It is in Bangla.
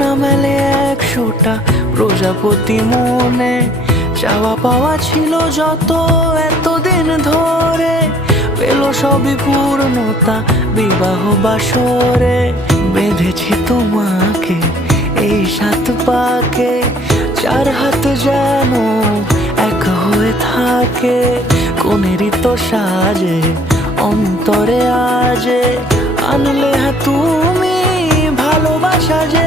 না মেলে 100টা প্রজাপতি মনে, চাওয়া পাওয়া ছিল যত এতদিন ধরে, পেল সবই পূর্ণতা বিবাহ বাসরে। বেঁধেছি তোমাকে এই 7 পাকে, 4 হাত যেন এক হয়ে থাকে, কোনেরই তো সাজে অন্তরে আজে আনলে তুমি ভালোবাসা যে।